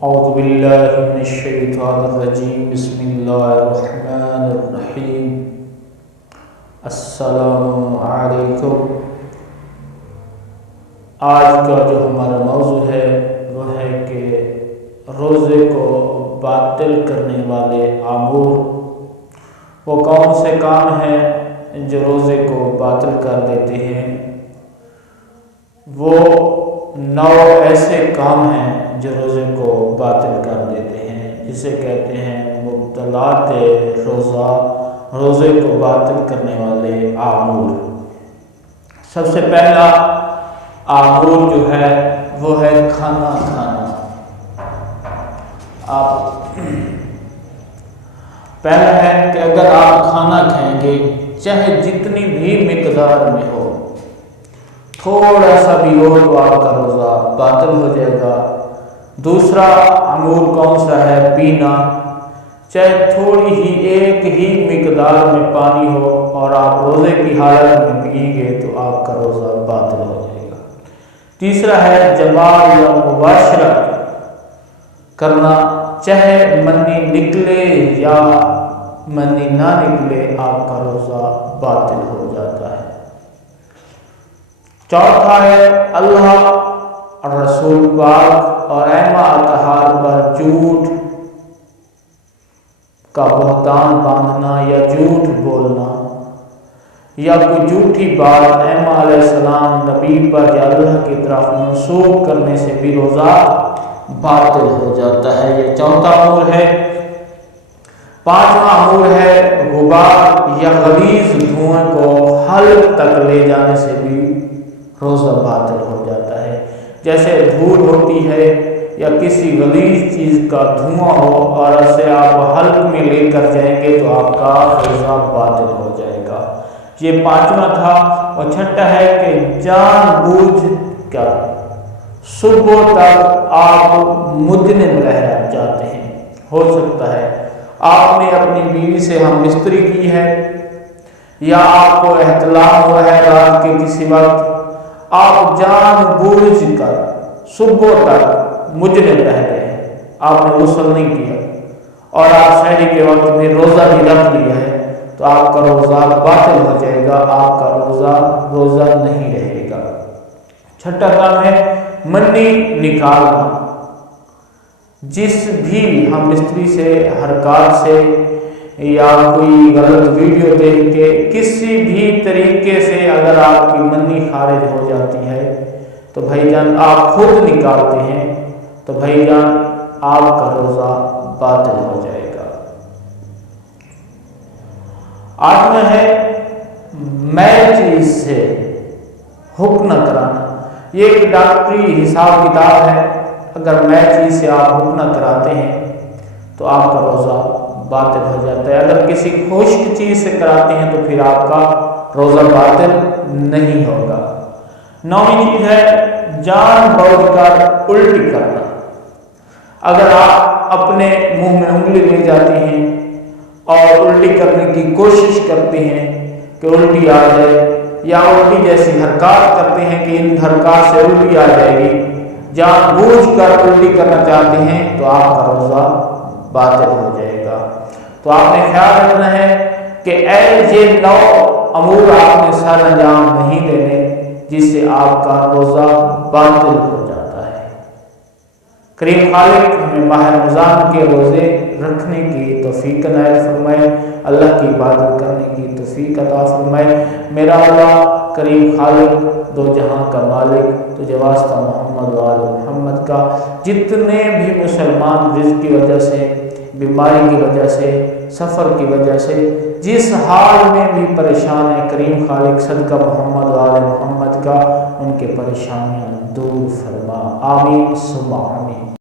اعوذ باللہ من الشیطان الرجیم بسم اللہ الرحمن الرحیم السلام علیکم۔ آج کا جو ہمارا موضوع ہے وہ ہے کہ روزے کو باطل کرنے والے امور وہ کون سے کام ہیں جو روزے کو باطل کر دیتے ہیں۔ وہ 9 ایسے کام ہیں جو روزے کو باطل کر دیتے ہیں، جسے کہتے ہیں مبطلات روزہ، روزے کو باطل کرنے والے امور۔ سب سے پہلا امور جو ہے وہ ہے کھانا کھانا۔ پہلا ہے کہ اگر آپ کھانا کھائیں گے چاہے جتنی بھی مقدار میں ہو، تھوڑا سا بھی ہو تو آپ کا روزہ باطل ہو جائے گا۔ دوسرا امور کون سا ہے؟ پینا، چاہے تھوڑی ہی ایک ہی مقدار میں پانی ہو اور آپ روزے کی حالت میں پئیں گے تو آپ کا روزہ باطل ہو جائے گا۔ تیسرا ہے جماع یا مباشرت کرنا، چاہے منی نکلے یا منی نہ نکلے آپ کا روزہ باطل ہو جاتا ہے۔ چوتھا ہے اللہ اور رسول پاک اور ائمہ اطہار پر جھوٹ کا بہتان باندھنا یا جھوٹ بولنا، یا کوئی جھوٹی بات ائمہ علیہ السلام نبی پر یا اللہ کی طرف منسوب کرنے سے بھی روزہ باطل ہو جاتا ہے۔ یہ چوتھا امور ہے۔ پانچواں امور ہے غبار یا غلیظ دھوئیں کو حلق تک لے جانے سے بھی روزہ باطل ہو جاتا ہے۔ جیسے دھول ہوتی ہے یا کسی غلیظ چیز کا دھواں ہو اور اسے آپ حلق میں لے کر جائیں گے تو آپ کا روزہ باطل ہو جائے گا۔ یہ پانچواں تھا۔ اور چھٹا ہے کہ جان بوجھ کر صبح تک آپ مدنم رہ جاتے ہیں۔ ہو سکتا ہے آپ نے اپنی بیوی سے ہم بستری کی ہے یا آپ کو احتلام ہوا ہے رات کے کسی وقت، آپ جان بوجھ کر صبح تک مجرم رہ گئے، آپ نے غسل نہیں کیا اور آپ سحری کے وقت میں روزہ بھی رکھ لیا ہے تو آپ کا روزہ باطل ہو جائے گا، آپ کا روزہ نہیں رہے گا۔ چھٹا کام ہے منی نکالنا۔ جس بھی ہم مستری سے، حرکات سے یا کوئی غلط ویڈیو دیکھ کے کسی بھی طریقے سے اگر آپ کی منی خارج ہو جاتی ہے تو بھائی جان آپ خود نکالتے ہیں تو بھائی جان آپ کا روزہ باطل ہو جائے گا۔ آٹھواں ہے میں چیز سے حکم کرانا۔ یہ ایک ڈاکٹری حساب کتاب ہے، اگر میں چیز سے آپ حکم کراتے ہیں تو آپ کا روزہ باطل ہو جاتا ہے۔ اگر کسی خشک چیز سے کراتے ہیں تو پھر آپ کا روزہ باطل نہیں ہوگا۔ نویں چیز ہے جان بوجھ کر الٹی کرنا۔ اگر آپ اپنے منہ میں انگلی لے جاتی ہیں اور الٹی کرنے کی کوشش کرتے ہیں کہ الٹی آ جائے، یا الٹی جیسی حرکات کرتے ہیں کہ ان حرکات سے الٹی آ جائے گی، جان بوجھ کر الٹی کرنا چاہتے ہیں تو آپ کا روزہ باطل ہو جائے گا۔ تو آپ نے خیال رکھنا ہے کہ یہ 9 امور آپ نے سر انجام نہیں دینے جس سے آپ کا روزہ باطل ہو جاتا ہے۔ کریم خالق ہمیں ماہ رمضان کے روزے رکھنے کی توفیق عنایت فرمائے، اللہ کی عبادت کرنے کی توفیق عطا فرمائے۔ میرا اللہ کریم خالق دو جہاں کا مالک، تجھے واسطہ محمد و آل محمد کا، جتنے بھی مسلمان رزق کی وجہ سے، بیماری کی وجہ سے، سفر کی وجہ سے جس حال میں بھی پریشان ہے، کریم خالق صدقہ محمد و آل محمد کا ان کے پریشانیاں دور فرما، آمین ثم آمین۔